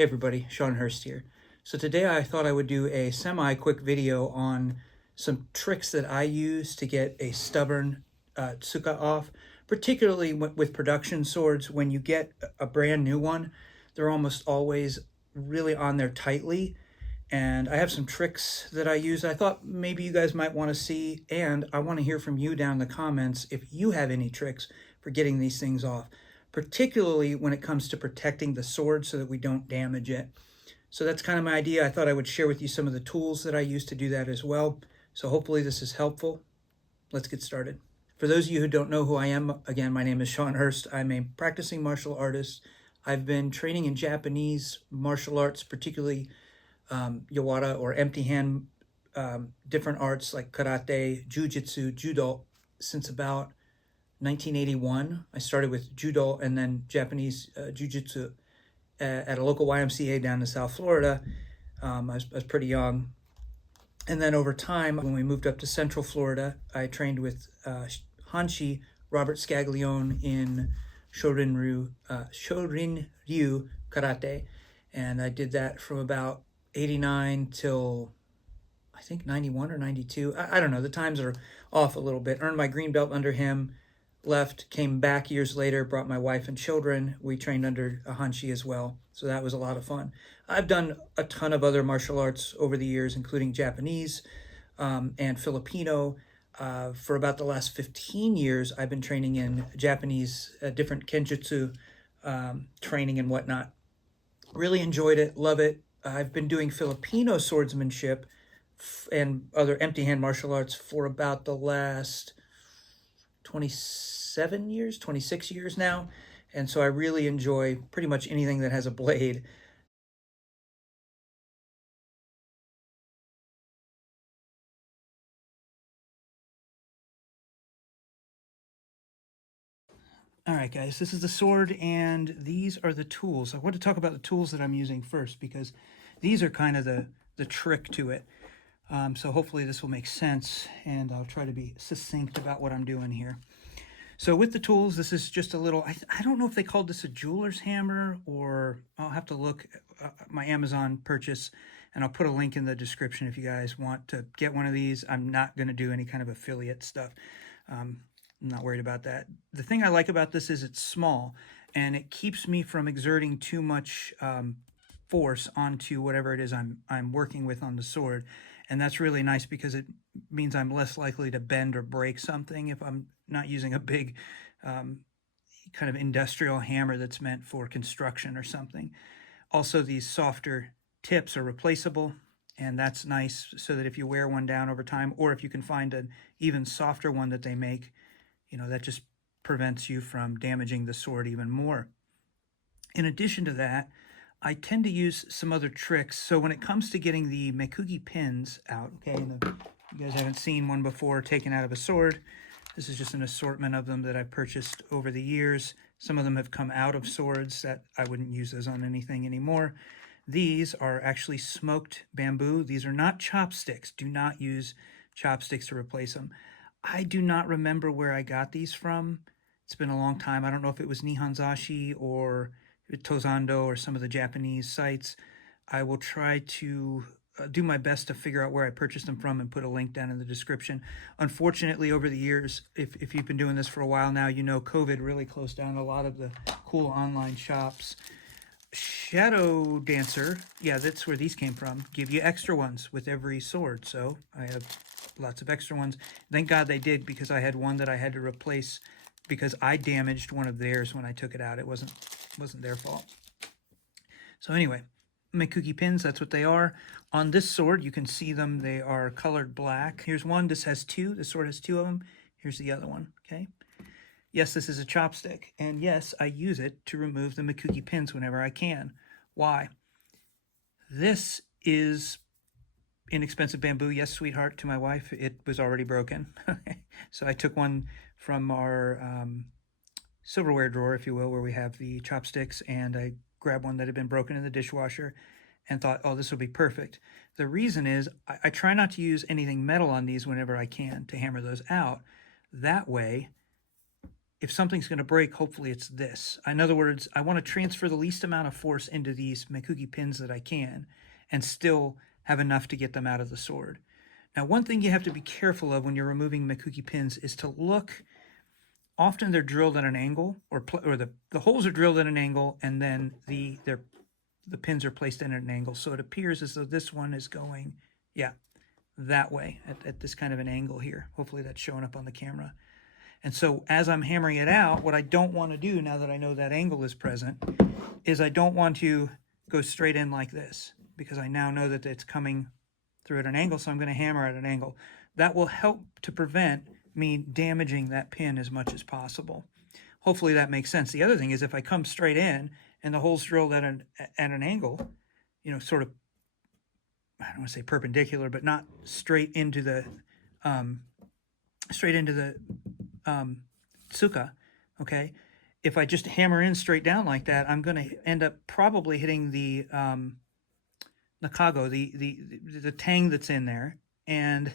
Hey everybody, Sean Hurst here. So today I thought I would do a semi-quick video on some tricks that I use to get a stubborn Tsuka off, particularly with production swords. When you get a brand new one, they're almost always really on there tightly. And I have some tricks that I use I thought maybe you guys might want to see, and I want to hear from you down in the comments if you have any tricks for getting these things off, particularly when it comes to protecting the sword so that we don't damage it. So that's kind of my idea. I thought I would share with you some of the tools that I use to do that as well. So hopefully this is helpful. Let's get started. For those of you who don't know who I am, again, my name is Sean Hurst. I'm a practicing martial artist. I've been training in Japanese martial arts, particularly Yawara or empty hand, different arts like karate, jujitsu, judo, since about 1981. I started with judo and then Japanese jujitsu at a local YMCA down in South Florida. I was pretty young. And then over time, when we moved up to Central Florida, I trained with Hanshi Robert Scaglione in Shorin-ryu karate. And I did that from about 89 till I think 91 or 92. I don't know. The times are off a little bit. Earned my green belt under him, left, came back years later, brought my wife and children. We trained under a Hanshi as well. So that was a lot of fun. I've done a ton of other martial arts over the years, including Japanese and Filipino. For about the last 15 years, I've been training in Japanese, different Kenjutsu training and whatnot. Really enjoyed it, love it. I've been doing Filipino swordsmanship and other empty hand martial arts for about the last 27 years, 26 years now. And so I really enjoy pretty much anything that has a blade. All right, guys, this is the sword, and these are the tools. I want to talk about the tools that I'm using first because these are kind of the trick to it. So hopefully this will make sense, and I'll try to be succinct about what I'm doing here. So with the tools, this is just a little, I don't know if they called this a jeweler's hammer, or I'll have to look at my Amazon purchase, and I'll put a link in the description if you guys want to get one of these. I'm not going to do any kind of affiliate stuff. I'm not worried about that. The thing I like about this is it's small, and it keeps me from exerting too much force onto whatever it is I'm working with on the sword. And that's really nice because it means I'm less likely to bend or break something if I'm not using a big kind of industrial hammer that's meant for construction or something. Also, these softer tips are replaceable, and that's nice so that if you wear one down over time, or if you can find an even softer one that they make, you know, that just prevents you from damaging the sword even more. In addition to that, I tend to use some other tricks. So when it comes to getting the Mekugi pins out, okay, and you guys haven't seen one before taken out of a sword. This is just an assortment of them that I've purchased over the years. Some of them have come out of swords that I wouldn't use those on anything anymore. These are actually smoked bamboo. These are not chopsticks. Do not use chopsticks to replace them. I do not remember where I got these from. It's been a long time. I don't know if it was Nihonzashi or Tozando or some of the Japanese sites. I will try to do my best to figure out where I purchased them from and put a link down in the description. Unfortunately, over the years, if you've been doing this for a while now, you know COVID really closed down a lot of the cool online shops. Shadow Dancer, yeah, that's where these came from, give you extra ones with every sword. So I have lots of extra ones. Thank God they did, because I had one that I had to replace because I damaged one of theirs when I took it out. It wasn't their fault. So anyway, Mekugi pins, that's what they are. On this sword, you can see them. They are colored black. Here's one. This has two. This sword has two of them. Here's the other one, okay? Yes, this is a chopstick. And yes, I use it to remove the Mekugi pins whenever I can. Why? This is inexpensive bamboo. Yes, sweetheart, to my wife. It was already broken. So I took one from our silverware drawer, if you will, where we have the chopsticks, and I grabbed one that had been broken in the dishwasher and thought, oh, this will be perfect. The reason is I try not to use anything metal on these whenever I can to hammer those out. That way, if something's going to break, hopefully it's this. In other words, I want to transfer the least amount of force into these Mekugi pins that I can and still have enough to get them out of the sword. Now, one thing you have to be careful of when you're removing Mekugi pins is to look. Often they're drilled at an angle, or the holes are drilled at an angle, and then the pins are placed in at an angle. So it appears as though this one is going, yeah, that way at this kind of an angle here. Hopefully that's showing up on the camera. And so as I'm hammering it out, what I don't want to do now that I know that angle is present is I don't want to go straight in like this, because I now know that it's coming through at an angle, so I'm going to hammer at an angle. That will help to prevent me damaging that pin as much as possible. Hopefully that makes sense. The other thing is if I come straight in and the hole's drilled at an angle, you know, sort of, I don't want to say perpendicular, but not straight into the Tsuka, okay? If I just hammer in straight down like that, I'm going to end up probably hitting the nakago, the tang that's in there, and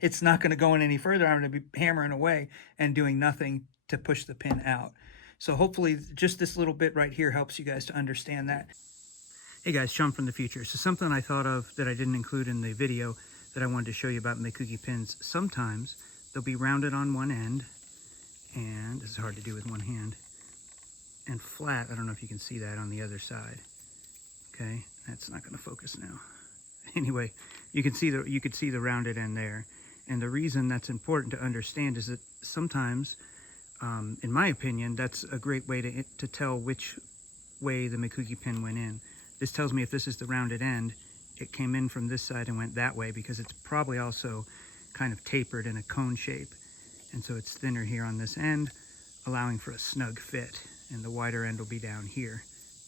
it's not going to go in any further. I'm going to be hammering away and doing nothing to push the pin out. So hopefully just this little bit right here helps you guys to understand that. Hey guys, Sean from the future. So something I thought of that I didn't include in the video that I wanted to show you about Mekugi pins. Sometimes they'll be rounded on one end, and this is hard to do with one hand, and flat. I don't know if you can see that on the other side. Okay, that's not going to focus now. Anyway, you could see the rounded end there, and the reason that's important to understand is that sometimes, in my opinion, that's a great way to tell which way the Mekugi pin went in. This tells me if this is the rounded end, it came in from this side and went that way, because it's probably also kind of tapered in a cone shape. And so it's thinner here on this end, allowing for a snug fit. And the wider end will be down here,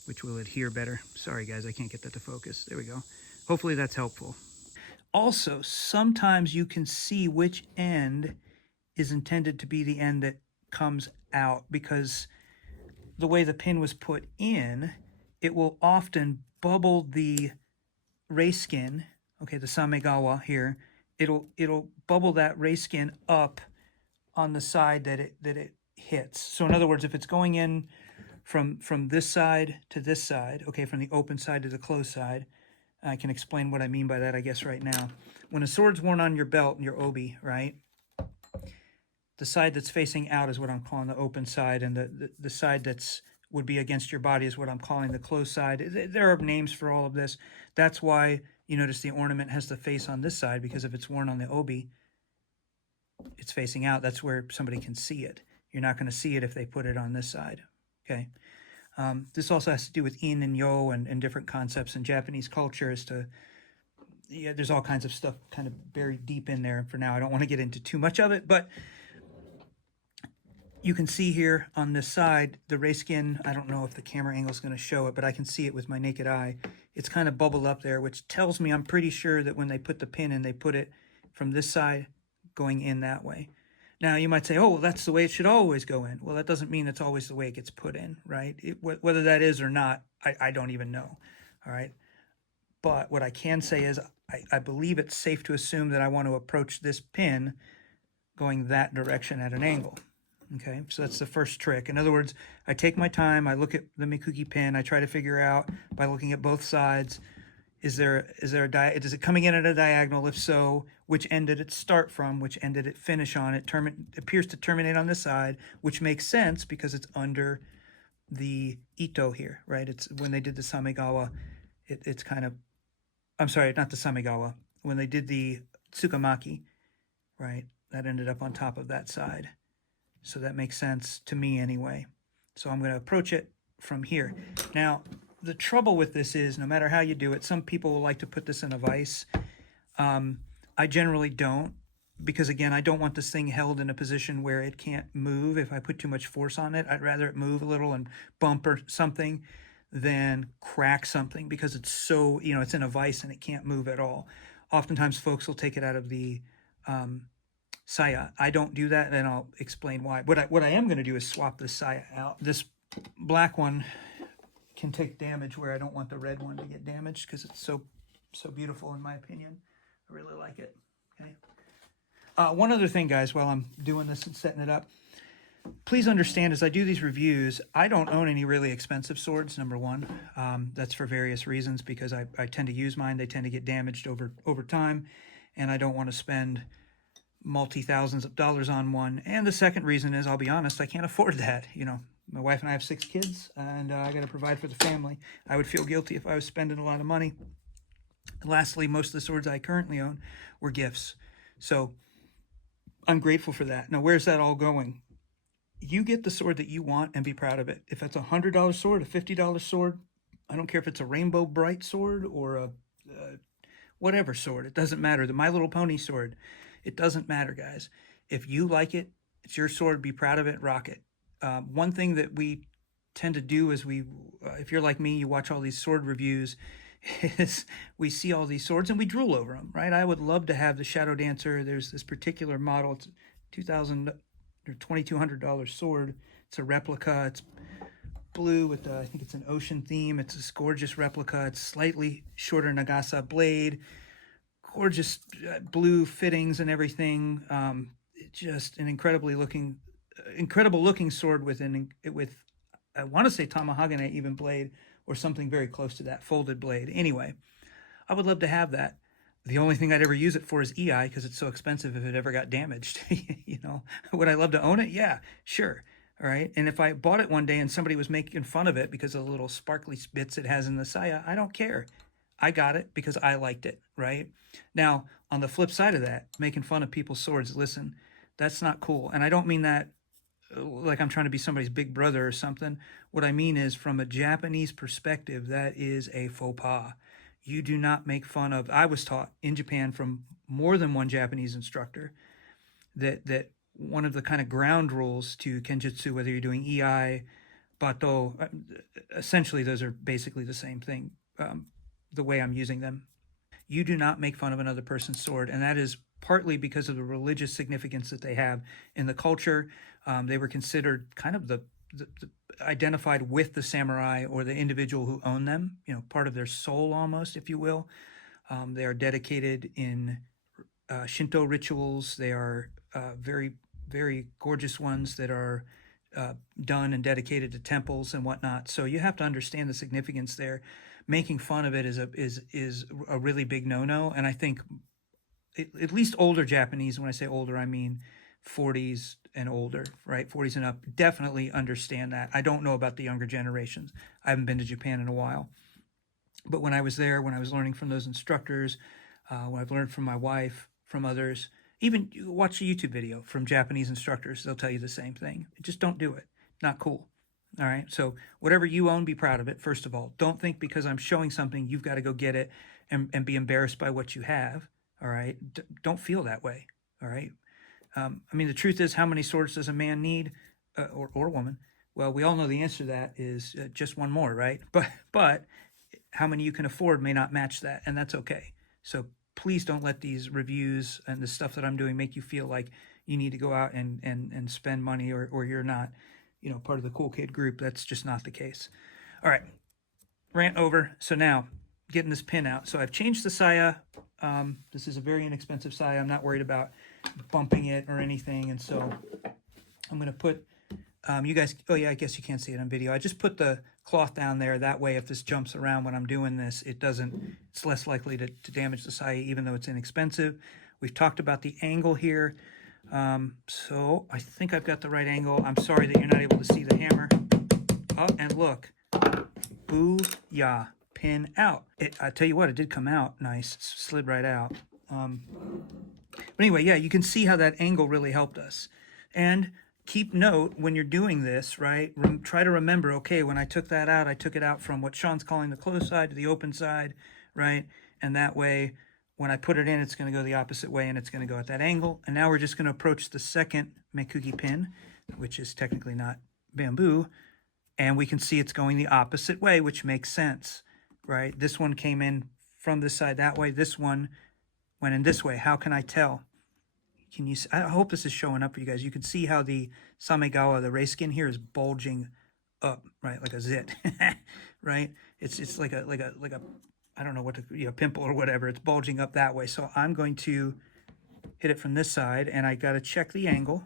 which will adhere better. Sorry guys, I can't get that to focus. There we go. Hopefully that's helpful. Also, sometimes you can see which end is intended to be the end that comes out, because the way the pin was put in, it will often bubble the race skin, okay, the samegawa here, it'll bubble that race skin up on the side that it hits. So in other words, if it's going in from this side to this side, okay, from the open side to the closed side, I can explain what I mean by that, I guess, right now. When a sword's worn on your belt, your obi, right, the side that's facing out is what I'm calling the open side, and the side that's would be against your body is what I'm calling the closed side. There are names for all of this. That's why you notice the ornament has the face on this side, because if it's worn on the obi, it's facing out. That's where somebody can see it. You're not going to see it if they put it on this side, okay? This also has to do with in and yo and different concepts in Japanese culture as to, yeah, there's all kinds of stuff kind of buried deep in there. For now, I don't want to get into too much of it, but you can see here on this side, the race skin, I don't know if the camera angle is going to show it, but I can see it with my naked eye. It's kind of bubbled up there, which tells me I'm pretty sure that when they put the pin in, they put it from this side going in that way. Now, you might say, oh, well, that's the way it should always go in. Well, that doesn't mean it's always the way it gets put in, right? Whether that is or not, I don't even know, all right? But what I can say is I believe it's safe to assume that I want to approach this pin going that direction at an angle. Okay, so that's the first trick. In other words, I take my time, I look at the Mekugi pin, I try to figure out by looking at both sides, is it coming in at a diagonal? If so, which end did it start from? Which end did it finish on? It appears to terminate on this side, which makes sense because it's under the ito here, right? It's when they did the samegawa, it's kind of, I'm sorry, not the samegawa. When they did the tsukamaki, right? That ended up on top of that side. So that makes sense to me anyway. So I'm going to approach it from here. Now, the trouble with this is no matter how you do it, some people will like to put this in a vise. I generally don't, because again, I don't want this thing held in a position where it can't move. If I put too much force on it, I'd rather it move a little and bump or something than crack something, because it's so, it's in a vise and it can't move at all. Oftentimes folks will take it out of the saya. I don't do that, and I'll explain why. What I am going to do is swap this saya out. This black one can take damage where I don't want the red one to get damaged, because it's so beautiful in my opinion. I really like it. Okay. One other thing, guys, while I'm doing this and setting it up, please understand, as I do these reviews, I don't own any really expensive swords, number one. That's for various reasons, because I tend to use mine. They tend to get damaged over time, and I don't want to spend multi-thousands of dollars on one. And the second reason is, I'll be honest, I can't afford that. You know, my wife and I have 6 kids, and I got to provide for the family. I would feel guilty if I was spending a lot of money. And lastly, most of the swords I currently own were gifts. So I'm grateful for that. Now, where's that all going? You get the sword that you want and be proud of it. If it's a $100 sword, a $50 sword, I don't care if it's a rainbow bright sword or a whatever sword. It doesn't matter. The My Little Pony sword, it doesn't matter, guys. If you like it, it's your sword. Be proud of it. Rock it. One thing that we tend to do is if you're like me, you watch all these sword reviews, is we see all these swords and we drool over them, right? I would love to have the Shadow Dancer. There's this particular model. It's $2,000 or $2,200 sword. It's a replica. It's blue with I think it's an ocean theme. It's this gorgeous replica. It's slightly shorter Nagasa blade, gorgeous blue fittings and everything. Just an incredible looking sword with I want to say Tamahagane even blade, or something very close to that, folded blade. Anyway, I would love to have that. The only thing I'd ever use it for is EI, because it's so expensive if it ever got damaged. You know, would I love to own it? Yeah, sure. All right. And if I bought it one day and somebody was making fun of it because of the little sparkly bits it has in the saya, I don't care. I got it because I liked it, right? Now, on the flip side of that, making fun of people's swords, listen, that's not cool. And I don't mean that like I'm trying to be somebody's big brother or something. What I mean is, from a Japanese perspective, that is a faux pas. You do not make fun of. I was taught in Japan from more than one Japanese instructor that one of the kind of ground rules to Kenjutsu, whether you're doing EI, Bato, essentially those are basically the same thing, the way I'm using them. You do not make fun of another person's sword, and that is partly because of the religious significance that they have in the culture. They were considered kind of the identified with the samurai or the individual who owned them, you know, part of their soul almost, if you will. They are dedicated in Shinto rituals. They are very, very gorgeous ones that are done and dedicated to temples and whatnot. So you have to understand the significance there. Making fun of it is a really big no-no. And I think at least older Japanese, when I say older, I mean 40s and older, right? 40s and up, definitely understand that. I don't know about the younger generations. I haven't been to Japan in a while. But when I was there, when I was learning from those instructors, when I've learned from my wife, from others, even watch a YouTube video from Japanese instructors, they'll tell you the same thing. Just don't do it. Not cool. All right. So whatever you own, be proud of it. First of all, don't think because I'm showing something, you've got to go get it and be embarrassed by what you have. All right. Don't feel that way. All right. I mean, the truth is, how many swords does a man need, or woman? Well, we all know the answer to that is just one more, right? But how many you can afford may not match that, and that's okay. So please don't let these reviews and the stuff that I'm doing make you feel like you need to go out and spend money, or you're not, you know, part of the cool kid group. That's just not the case. All right, rant over. So now, getting this pin out. So I've changed the saya. This is a very inexpensive saya. I'm not worried about bumping it or anything. And so I'm going to put, you guys, oh yeah, I guess you can't see it on video. I just put the cloth down there. That way, if this jumps around when I'm doing this, it's less likely to damage the saya, even though it's inexpensive. We've talked about the angle here. So I think I've got the right angle. I'm sorry that you're not able to see the hammer. Oh, and look, booyah, pin out. I tell you what, it did come out nice. It slid right out. But anyway, yeah, you can see how that angle really helped us. And keep note when you're doing this, right? Try to remember, okay, when I took that out, I took it out from what Sean's calling the closed side to the open side, right? And that way, when I put it in, it's going to go the opposite way, and it's going to go at that angle. And now we're just going to approach the second Mekugi pin, which is technically not bamboo, and we can see it's going the opposite way, which makes sense, right? This one came in from this side that way. This one went in this way. How can I tell? Can you? I hope this is showing up for you guys. You can see how the samegawa, the race skin here, is bulging up, right, like a zit, right? It's like a I don't know what to, pimple or whatever. It's bulging up that way. So I'm going to hit it from this side, and I got to check the angle.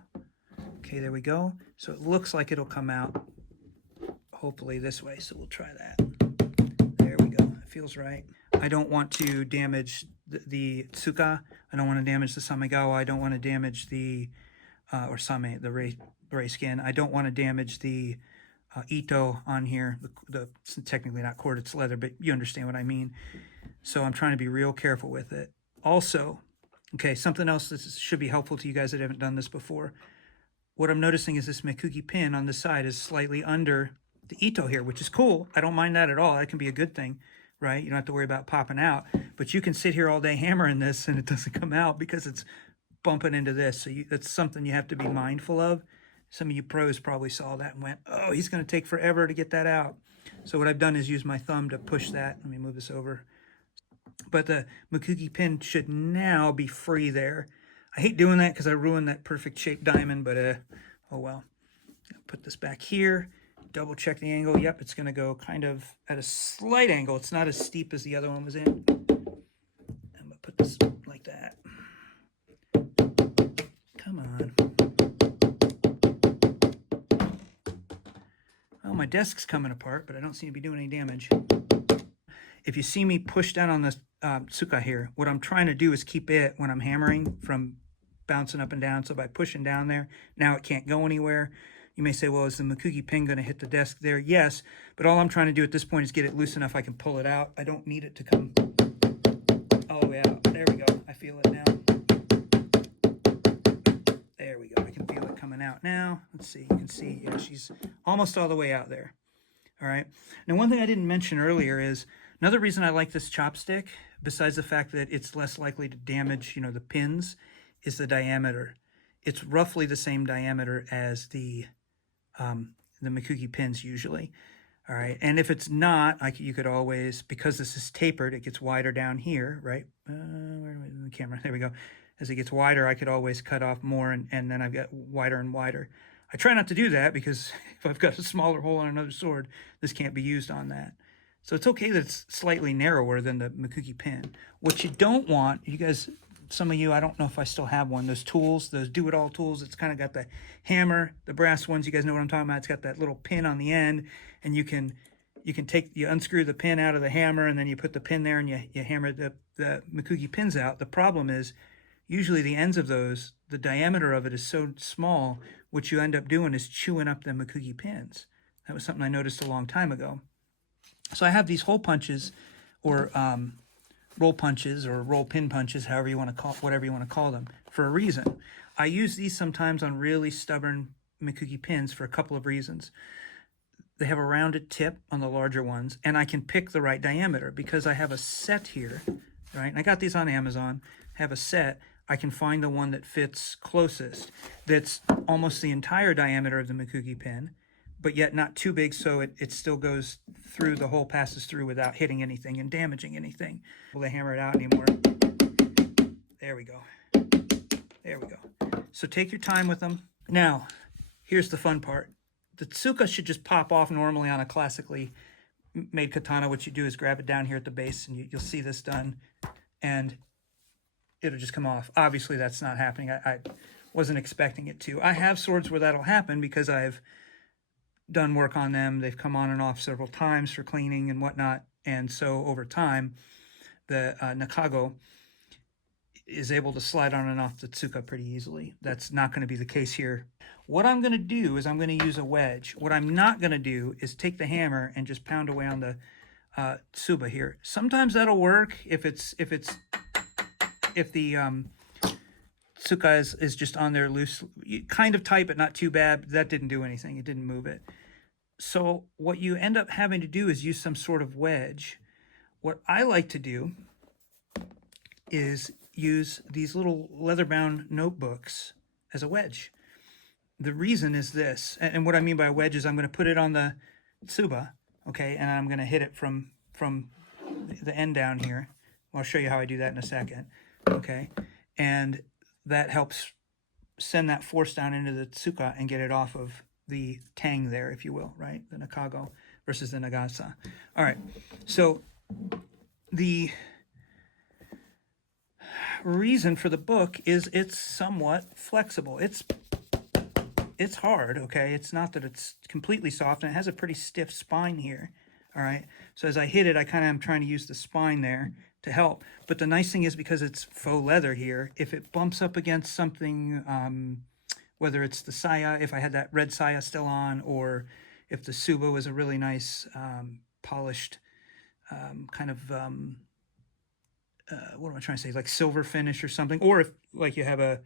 Okay, there we go. So it looks like it'll come out hopefully this way. So we'll try that. There we go. It feels right. I don't want to damage the Tsuka. I don't want to damage the Samegawa. I don't want to damage the, or Same, the ray skin. I don't want to damage the Ito on here. It's technically not cord, it's leather, but you understand what I mean. So I'm trying to be real careful with it. Also, okay, something else that should be helpful to you guys that haven't done this before. What I'm noticing is this Mekugi pin on the side is slightly under the Ito here, which is cool. I don't mind that at all. That can be a good thing, right? You don't have to worry about popping out. But you can sit here all day hammering this and it doesn't come out because it's bumping into this. So that's something you have to be mindful of. Some of you pros probably saw that and went, oh, he's going to take forever to get that out. So what I've done is use my thumb to push that. Let me move this over. But the Mekugi pin should now be free there. I hate doing that because I ruined that perfect shaped diamond, but oh well. Put this back here, double check the angle. Yep, it's going to go kind of at a slight angle. It's not as steep as the other one was in. I'm going to put this like that. Come on. Well, my desk's coming apart, but I don't seem to be doing any damage. If you see me push down on this Tsuka here, what I'm trying to do is keep it, when I'm hammering, from bouncing up and down. So by pushing down there, now it can't go anywhere. You may say, well, is the Mekugi pin going to hit the desk there? Yes, but all I'm trying to do at this point is get it loose enough I can pull it out. I don't need it to come all the way out. There we go. I feel it now. There we go. I can feel it coming out now. Let's see. You can see, yeah, she's almost all the way out there. All right. Now, one thing I didn't mention earlier is another reason I like this chopstick, besides the fact that it's less likely to damage, the pins, is the diameter. It's roughly the same diameter as the Mekugi pins usually. All right. And if it's not, you could always, because this is tapered, it gets wider down here, right? Where the camera? There we go. As it gets wider, I could always cut off more, and then I've got wider and wider. I try not to do that because if I've got a smaller hole on another sword, this can't be used on that. So it's okay that it's slightly narrower than the Mekugi pin. What you don't want, you guys, some of you, I don't know if I still have one, those tools, those do-it-all tools, it's kind of got the hammer, the brass ones, you guys know what I'm talking about. It's got that little pin on the end, and you unscrew the pin out of the hammer, and then you put the pin there, and you hammer the Mekugi pins out. The problem is, usually the ends of those, the diameter of it is so small, what you end up doing is chewing up the Mekugi pins. That was something I noticed a long time ago. So I have these hole punches, or roll punches, or roll pin punches, whatever you want to call them, for a reason. I use these sometimes on really stubborn Mekugi pins for a couple of reasons. They have a rounded tip on the larger ones, and I can pick the right diameter because I have a set here, right? And I got these on Amazon. I have a set. I can find the one that fits closest, that's almost the entire diameter of the Mekugi pin, but yet not too big, so it still goes through, the hole passes through without hitting anything and damaging anything. Will they hammer it out anymore? There we go. There we go. So take your time with them. Now, here's the fun part. The Tsuka should just pop off normally on a classically made katana. What you do is grab it down here at the base, and you'll see this done, and it'll just come off. Obviously, that's not happening. I wasn't expecting it to. I have swords where that'll happen because I've done work on them. They've come on and off several times for cleaning and whatnot. And so over time, the nakago is able to slide on and off the Tsuka pretty easily. That's not going to be the case here. What I'm going to do is I'm going to use a wedge. What I'm not going to do is take the hammer and just pound away on the Tsuba here. Sometimes that'll work if the Tsuka is just on there loose, kind of tight, but not too bad. That didn't do anything. It didn't move it. So what you end up having to do is use some sort of wedge. What I like to do is use these little leather-bound notebooks as a wedge. The reason is this, and what I mean by a wedge is I'm going to put it on the Tsuba, okay, and I'm going to hit it from the end down here. I'll show you how I do that in a second, okay, and that helps send that force down into the Tsuka and get it off of the tang there, if you will, right? The nakago versus the nagasa. All right, so the reason for the book is it's somewhat flexible. It's it's hard, okay? It's not that it's completely soft, and it has a pretty stiff spine here, all right? So as I hit it, I kind of am trying to use the spine there to help. But the nice thing is, because it's faux leather here, if it bumps up against something, whether it's the saya, if I had that red saya still on, or if the Tsuba was a really nice polished kind of, what am I trying to say, like silver finish or something, or if like you have a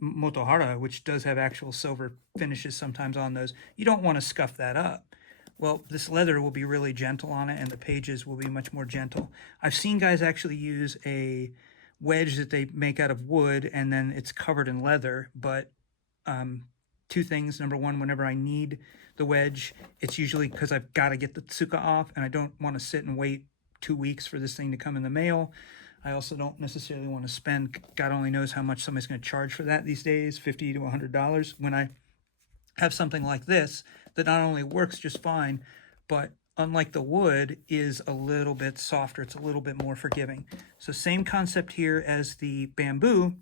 Motohara, which does have actual silver finishes sometimes on those, you don't want to scuff that up. Well, this leather will be really gentle on it, and the pages will be much more gentle. I've seen guys actually use a wedge that they make out of wood, and then it's covered in leather. But two things. Number one, whenever I need the wedge, it's usually because I've got to get the Tsuka off, and I don't want to sit and wait 2 weeks for this thing to come in the mail. I also don't necessarily want to spend, God only knows how much somebody's going to charge for that these days, $50 to $100, when I have something like this that not only works just fine, but unlike the wood, is a little bit softer. It's a little bit more forgiving. So same concept here as the bamboo.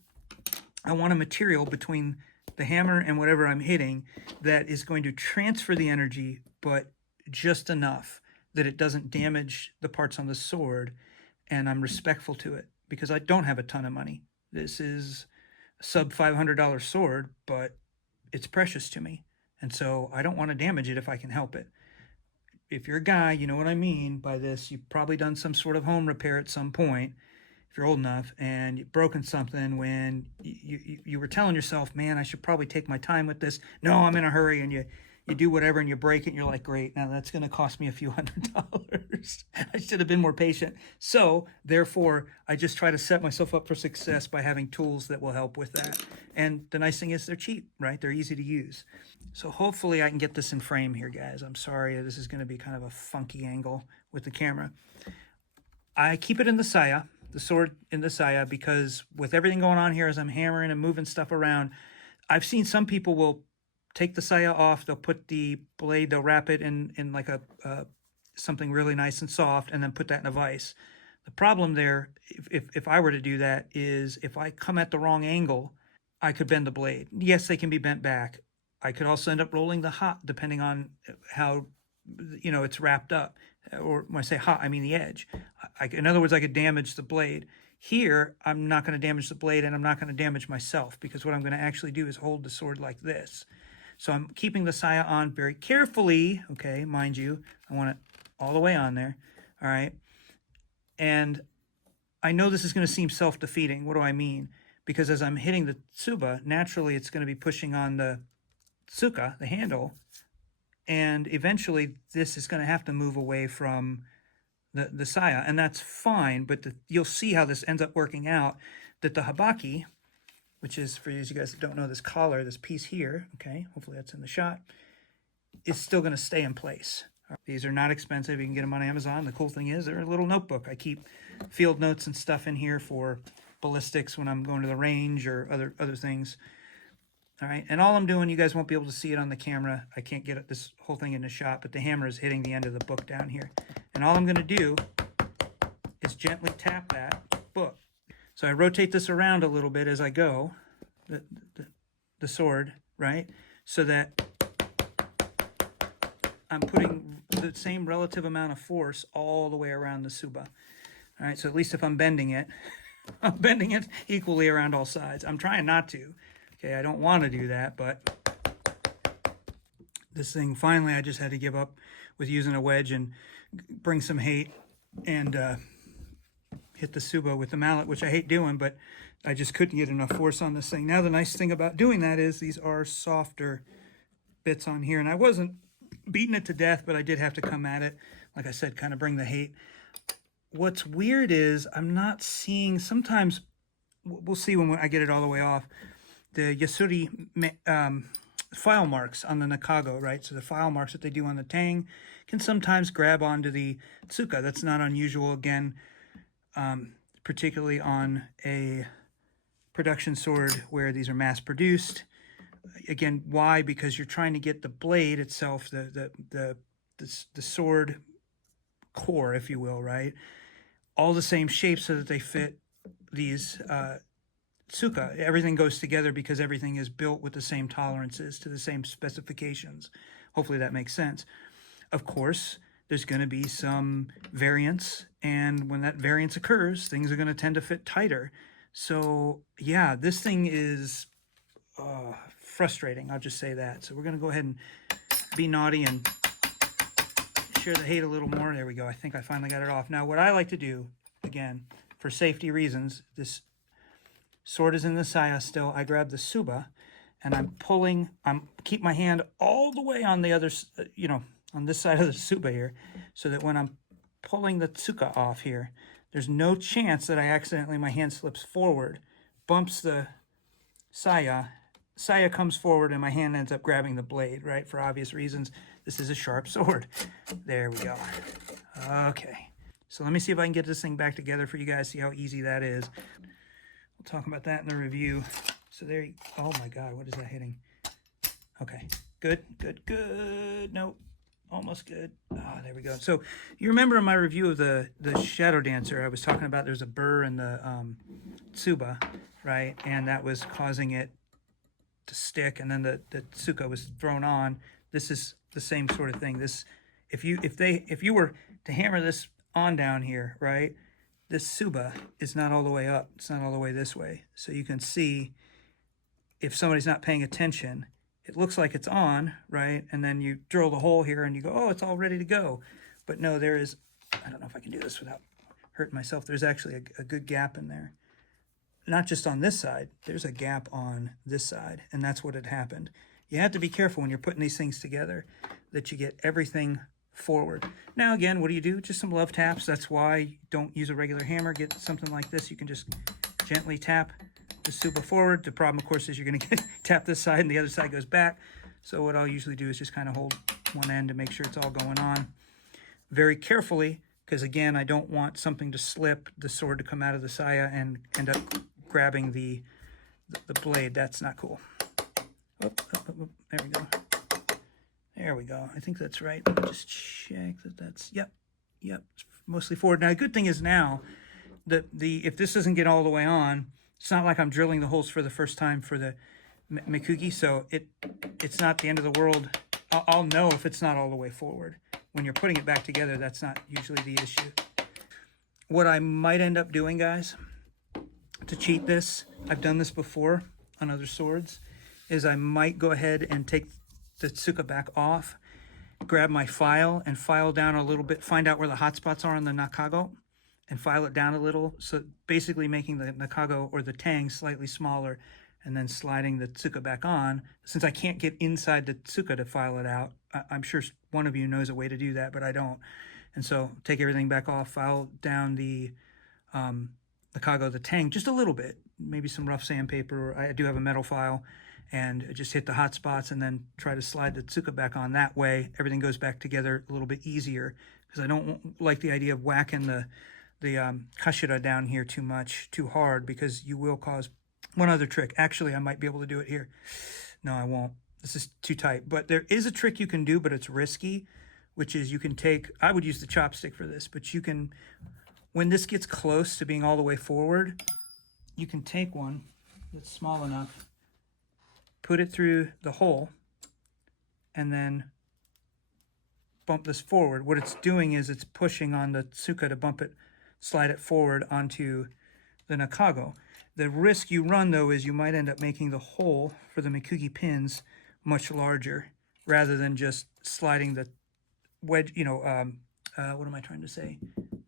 I want a material between the hammer and whatever I'm hitting that is going to transfer the energy, but just enough that it doesn't damage the parts on the sword, and I'm respectful to it, because I don't have a ton of money. This is a sub $500 sword, but it's precious to me, and so I don't want to damage it if I can help it. If you're a guy, you know what I mean by this. You've probably done some sort of home repair at some point, if you're old enough, and you've broken something when you were telling yourself, man, I should probably take my time with this. No, I'm in a hurry, and you do whatever and you break it, and you're like, great, now that's going to cost me a few $100s. I should have been more patient. So therefore, I just try to set myself up for success by having tools that will help with that. And the nice thing is they're cheap, right? They're easy to use. So hopefully I can get this in frame here, guys. I'm sorry, this is going to be kind of a funky angle with the camera. I keep it in the saya, the sword in the saya, because with everything going on here as I'm hammering and moving stuff around, I've seen some people will take the saya off, they'll put the blade, they'll wrap it in like a something really nice and soft, and then put that in a vise. The problem there, if I were to do that, is if I come at the wrong angle, I could bend the blade. Yes, they can be bent back. I could also end up rolling the hot, depending on how, you know, it's wrapped up. Or when I say hot, I mean the edge. In other words, I could damage the blade. Here, I'm not going to damage the blade, and I'm not going to damage myself, because what I'm going to actually do is hold the sword like this. So I'm keeping the saya on very carefully, okay, mind you. I want it all the way on there, all right? And I know this is going to seem self-defeating. What do I mean? Because as I'm hitting the Tsuba, naturally it's going to be pushing on the Tsuka, the handle, and eventually this is going to have to move away from the saya, and that's fine, but you'll see how this ends up working out, that the habaki, which is, for you guys that don't know, this collar, this piece here, okay, hopefully that's in the shot, is still going to stay in place. These are not expensive. You can get them on Amazon. The cool thing is they're a little notebook. I keep field notes and stuff in here for ballistics when I'm going to the range or other things. All right, and all I'm doing, you guys won't be able to see it on the camera. I can't get this whole thing in the shot, but the hammer is hitting the end of the book down here. And all I'm going to do is gently tap that book. So I rotate this around a little bit as I go, the sword, right? So that I'm putting the same relative amount of force all the way around the Tsuba. All right, so at least if I'm bending it, I'm bending it equally around all sides. I'm trying not to. Okay, I don't want to do that, but this thing, finally, I just had to give up with using a wedge and bring some hate and hit the Tsuba with the mallet, which I hate doing, but I just couldn't get enough force on this thing. Now, the nice thing about doing that is these are softer bits on here, and I wasn't beating it to death, but I did have to come at it, like I said, kind of bring the hate. What's weird is I'm not seeing, sometimes, we'll see when I get it all the way off, the Yasuri file marks on the nakago, right? So the file marks that they do on the tang can sometimes grab onto the Tsuka. That's not unusual, again, particularly on a production sword where these are mass produced. Again, why? Because you're trying to get the blade itself, the sword core, if you will, right? All the same shape so that they fit these Tsuka. Everything goes together because everything is built with the same tolerances to the same specifications. Hopefully that makes sense. Of course, there's going to be some variance, and when that variance occurs, things are going to tend to fit tighter. So yeah, this thing is frustrating. I'll just say that. So we're going to go ahead and be naughty and share the hate a little more. There we go. I think I finally got it off. Now, what I like to do, again, for safety reasons, this sword is in the saya still. I grab the Tsuba, and I'm pulling. Keep my hand all the way on the other, on this side of the Tsuba here, so that when I'm pulling the Tsuka off here, there's no chance that I accidentally, my hand slips forward, bumps the saya comes forward, and my hand ends up grabbing the blade, right? For obvious reasons, this is a sharp sword. There we go. Okay, so let me see if I can get this thing back together for you guys, see how easy that is. We'll talk about that in the review. So there you, oh my God, what is that hitting? Okay, good. Nope, almost good. Ah, there we go. So you remember in my review of the Shadow Dancer, I was talking about there's a burr in the Tsuba, right? And that was causing it to stick, and then the Tsuka was thrown on. This is the same sort of thing. This, if you were to hammer this on down here, right? This Tsuba is not all the way up. It's not all the way this way. So you can see if somebody's not paying attention, it looks like it's on, right? And then you drill the hole here and you go, oh, it's all ready to go. But no, there is, I don't know if I can do this without hurting myself. There's actually a good gap in there. Not just on this side, there's a gap on this side, and that's what had happened. You have to be careful when you're putting these things together that you get everything forward. Now, again, what do? Just some love taps. That's why you don't use a regular hammer. Get something like this. You can just gently tap the Tsuba forward. The problem, of course, is you're going to tap this side and the other side goes back. So what I'll usually do is just kind of hold one end to make sure it's all going on very carefully, because, again, I don't want something to slip, the sword to come out of the saya and end up grabbing the blade. That's not cool. Oh, there we go. There we go. I think that's right. Let me just check that that's, yep, it's mostly forward. Now, the good thing is now that if this doesn't get all the way on, it's not like I'm drilling the holes for the first time for the Mekugi, so it's not the end of the world. I'll know if it's not all the way forward. When you're putting it back together, that's not usually the issue. What I might end up doing, guys, to cheat this, I've done this before on other swords, is I might go ahead and take the Tsuka back off, grab my file and file down a little bit, find out where the hot spots are on the nakago, and file it down a little. So basically making the nakago or the tang slightly smaller, and then sliding the Tsuka back on. Since I can't get inside the Tsuka to file it out, I'm sure one of you knows a way to do that, but I don't. And so take everything back off, file down the nakago, the tang, just a little bit, maybe some rough sandpaper. I do have a metal file, and just hit the hot spots and then try to slide the Tsuka back on. That way everything goes back together a little bit easier, because I don't like the idea of whacking the kashira down here too hard, because you will cause one other trick. Actually, I might be able to do it here. No, I won't. This is too tight. But there is a trick you can do, but it's risky, which is you can take, I would use the chopstick for this, but you can, when this gets close to being all the way forward, you can take one that's small enough, put it through the hole, and then bump this forward. What it's doing is it's pushing on the Tsuka to bump it, slide it forward onto the nakago. The risk you run, though, is you might end up making the hole for the Mekugi pins much larger, rather than just sliding the wedge, what am I trying to say?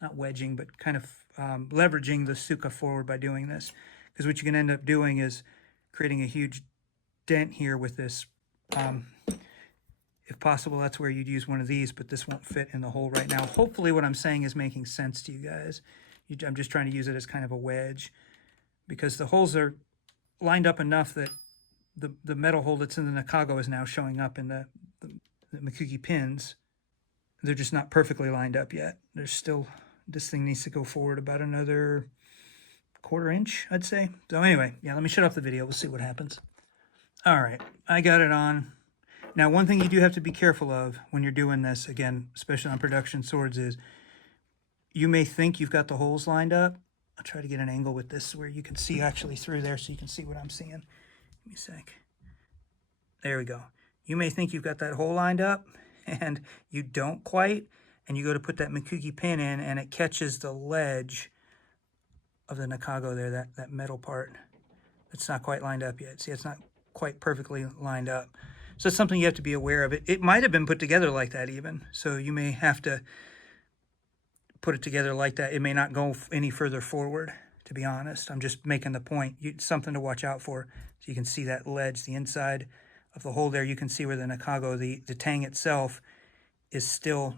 Not wedging, but kind of leveraging the Tsuka forward by doing this. Because what you can end up doing is creating a huge dent here with this. If possible, that's where you'd use one of these, but this won't fit in the hole right now. Hopefully what I'm saying is making sense to you guys. I'm just trying to use it as kind of a wedge, because the holes are lined up enough that the metal hole that's in the nakago is now showing up in the Mekugi pins. They're just not perfectly lined up yet. There's still, this thing needs to go forward about another 1/4 inch, I'd say. So anyway, yeah, let me shut off the video. We'll see what happens. All right, I got it on. Now, one thing you do have to be careful of when you're doing this, again, especially on production swords, is you may think you've got the holes lined up, I'll try to get an angle with this where you can see actually through there so you can see what I'm seeing. Give me a sec. There we go. You may think you've got that hole lined up, and you don't quite, and you go to put that Mekugi pin in, and it catches the ledge of the nakago there, that metal part. It's not quite lined up yet. See, it's not quite perfectly lined up. So it's something you have to be aware of. It might have been put together like that even, so you may have to put it together like that. It may not go any further forward, to be honest. I'm just making the point. It's something to watch out for. So you can see that ledge, the inside of the hole there. You can see where the nakago, the tang itself, is still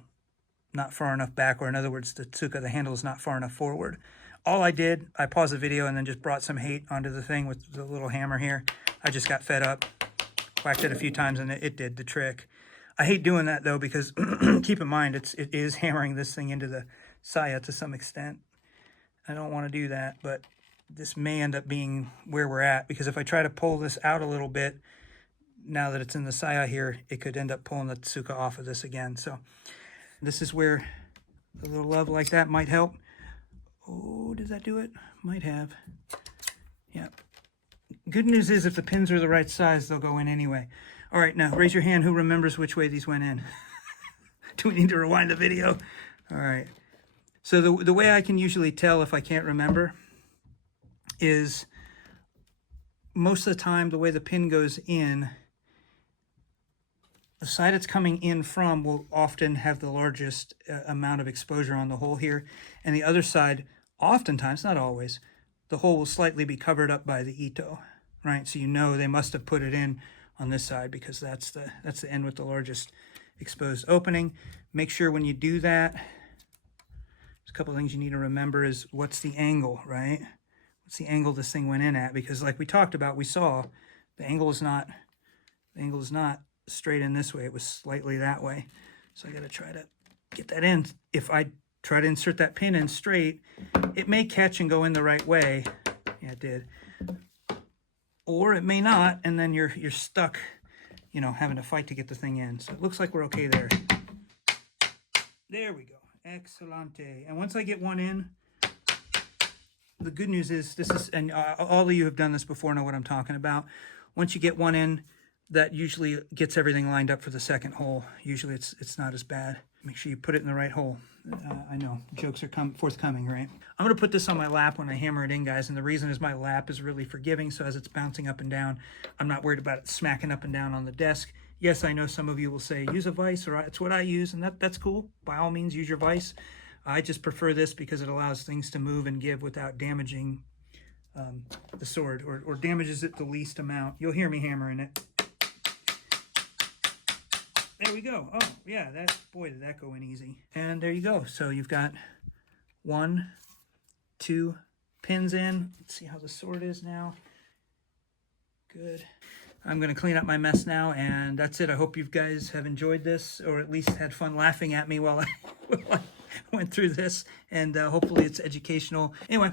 not far enough back, or in other words, the Tsuka, the handle is not far enough forward. All I did, I paused the video and then just brought some hate onto the thing with the little hammer here. I just got fed up, whacked it a few times, and it did the trick. I hate doing that though, because keep in mind, it is hammering this thing into the saya to some extent. I don't want to do that, but this may end up being where we're at, because if I try to pull this out a little bit, now that it's in the saya here, it could end up pulling the Tsuka off of this again. So this is where a little love like that might help. Oh, did that do it? Might have. Yeah. Good news is if the pins are the right size, they'll go in anyway. All right, now raise your hand who remembers which way these went in. Do we need to rewind the video? All right. So the way I can usually tell if I can't remember is most of the time the way the pin goes in, the side it's coming in from will often have the largest amount of exposure on the hole here, and the other side, oftentimes, not always, the hole will slightly be covered up by the ito, right? So you know they must have put it in on this side because that's the end with the largest exposed opening. Make sure when you do that, there's a couple of things you need to remember is what's the angle, right? What's the angle this thing went in at? Because like we talked about, we saw the angle is not straight in this way. It was slightly that way. So I got to try to get that in. If I try to insert that pin in straight, it may catch and go in the right way. Yeah, it did. Or it may not, and then you're stuck, you know, having to fight to get the thing in. So it looks like we're okay there. There we go. Excelente. And once I get one in, the good news is this is, and all of you have done this before, know what I'm talking about. Once you get one in, that usually gets everything lined up for the second hole. Usually it's not as bad. Make sure you put it in the right hole. I know, jokes are forthcoming, right? I'm going to put this on my lap when I hammer it in, guys, and the reason is my lap is really forgiving, so as it's bouncing up and down, I'm not worried about it smacking up and down on the desk. Yes, I know some of you will say, use a vise, or it's what I use, and that's cool. By all means, use your vise. I just prefer this because it allows things to move and give without damaging the sword, or damages it the least amount. You'll hear me hammering it. There we go. Oh, yeah, boy, did that go in easy. And there you go. So you've got 1, 2 pins in. Let's see how the sword is now. Good. I'm going to clean up my mess now, and that's it. I hope you guys have enjoyed this, or at least had fun laughing at me while I went through this, and hopefully it's educational. Anyway,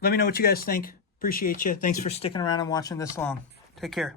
let me know what you guys think. Appreciate you. Thanks for sticking around and watching this long. Take care.